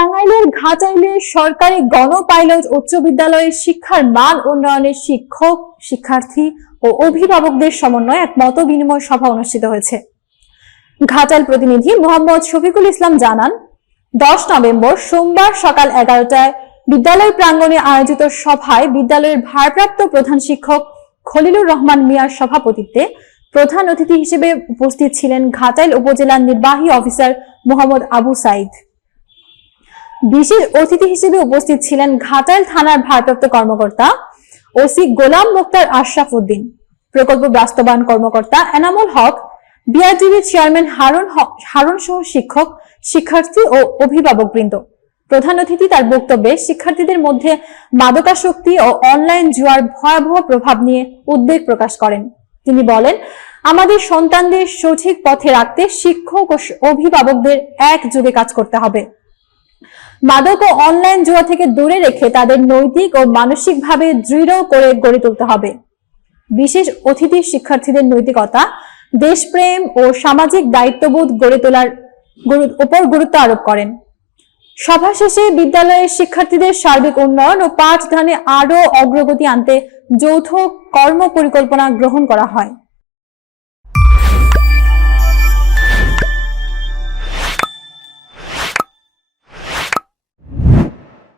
টাঙ্গাইলের ঘাটাইলে সরকারি গণ পাইলট উচ্চ বিদ্যালয়ের শিক্ষার মান উন্নয়নে শিক্ষক, শিক্ষার্থী ও অভিভাবকদের সমন্বয়ে এক মত বিনিময় সভা অনুষ্ঠিত হয়েছে। ঘাটাইল প্রতিনিধি মোহাম্মদ শফিকুল ইসলাম জানান, 10 নভেম্বর সোমবার সকাল 11টায় বিদ্যালয় প্রাঙ্গণে আয়োজিত সভায় বিদ্যালয়ের ভারপ্রাপ্ত প্রধান শিক্ষক খলিলুর রহমান মিয়ার সভাপতিত্বে প্রধান অতিথি হিসেবে উপস্থিত ছিলেন ঘাটাইল উপজেলার নির্বাহী অফিসার মোহাম্মদ আবু সাইদ। বিশেষ অতিথি হিসেবে উপস্থিত ছিলেন ঘাটাইল থানার ভারপ্রাপ্ত কর্মকর্তা ওসি গোলাম মুক্তার আশরাফ উদ্দিন, প্রকল্প বাস্তবায়ন কর্মকর্তা এনামুল হক, বিআরটিভির চেয়ারম্যান হারুন সহ শিক্ষক, শিক্ষার্থী ও অভিভাবকবৃন্দ। প্রধান অতিথি তার বক্তব্যে শিক্ষার্থীদের মধ্যে মাদকাসক্তি ও অনলাইন জুয়ার ভয়াবহ প্রভাব নিয়ে উদ্বেগ প্রকাশ করেন। তিনি বলেন, আমাদের সন্তানদের সঠিক পথে রাখতে শিক্ষক ও অভিভাবকদের একযোগে কাজ করতে হবে। মাদক ও অনলাইন জুয়া থেকে দূরে রেখে তাদের নৈতিক ও মানসিকভাবে দৃঢ় করে গড়ে তুলতে হবে। বিশেষ অতিথি শিক্ষার্থীদের নৈতিকতা, দেশপ্রেম ও সামাজিক দায়িত্ববোধ গড়ে তোলার উপর গুরুত্ব আরোপ করেন। সভা শেষে বিদ্যালয়ের শিক্ষার্থীদের সার্বিক উন্নয়ন ও পাঠদানে আরো অগ্রগতি আনতে যৌথ কর্ম পরিকল্পনা গ্রহণ করা হয়।